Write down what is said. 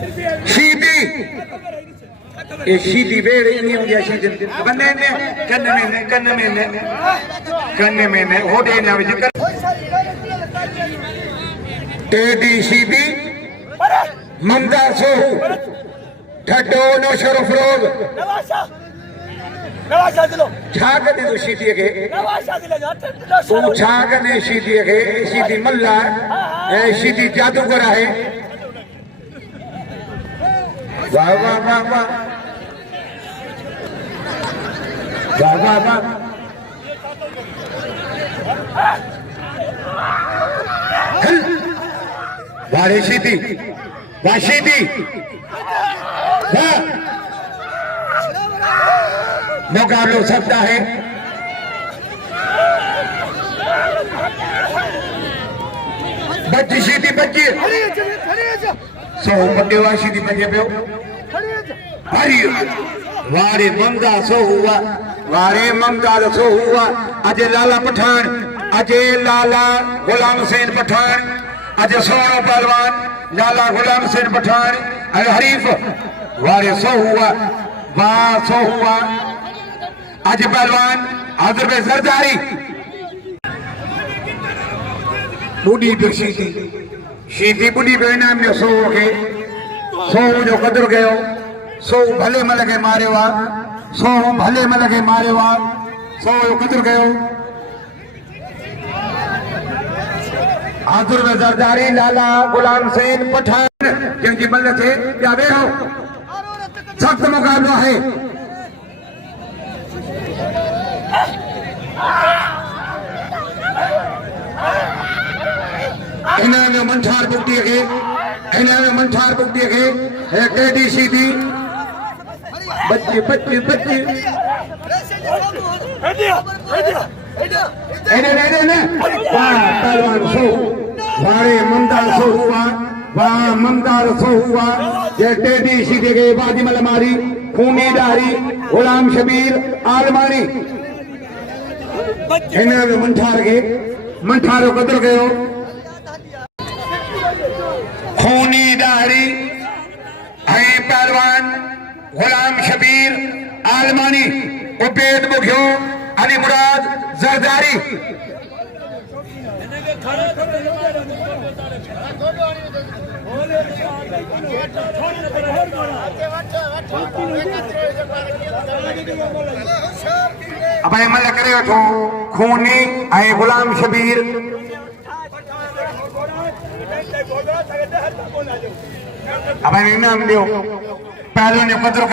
शीदी ये शीदी वेड़ नहीं हो गया शीदी बन्ने ने कन्ने में होड़े ना विच टेडी शीदी ममदा सोहू ठड्डो नो शरफरोग छाग ने तो शीदी के तू छाग ने शीदी के शीदी मल्ला है शीदी जादूगर है वाह वाह वाह वाह वाह वाह वाह वाह शीदी वाह शीदी वाह मुकाबला सकता है बच्ची शीदी बच्ची सो पटेवा शीदी बजे पे हरी वारे ममदा सो हुआ अजय लाला पठान अजय लाला गुलाम हुसैन पठान अजय सोनो पहलवान लाला गुलाम हुसैन पठान अरे हरीफ वारे सो हुआ अजय पहलवान आदर पे सरदारी बूढ़ी पे शीदी बुढ़ी पे नाम ने सो के सो जो कदर गयो सो भले मल के मारे वा सो भले मल के मारे वा सो जो कदर गयो आदर पे सरदारी लाला गुलाम हुसैन पठान जिनकी मल थे क्या वे हो सख्त मुकाबला है इन्हें मंठार बुकती है टेडी शीदी बच्ची पहलवान सो वारे ममदार सो हुआ ये टेडी शीदी के बाजी मलमारी खूनी डारी गुलाम शबीर आलमानी इन्हें मंठार कदर गयो खूनी दाढ़ी है पहलवान गुलाम शबीर आलमानी उबैद मुखियो अली मुराद जरदारी अब अमल करे वठो खूनी है गुलाम शबीर अब इनाम दियो पहले ने पत्र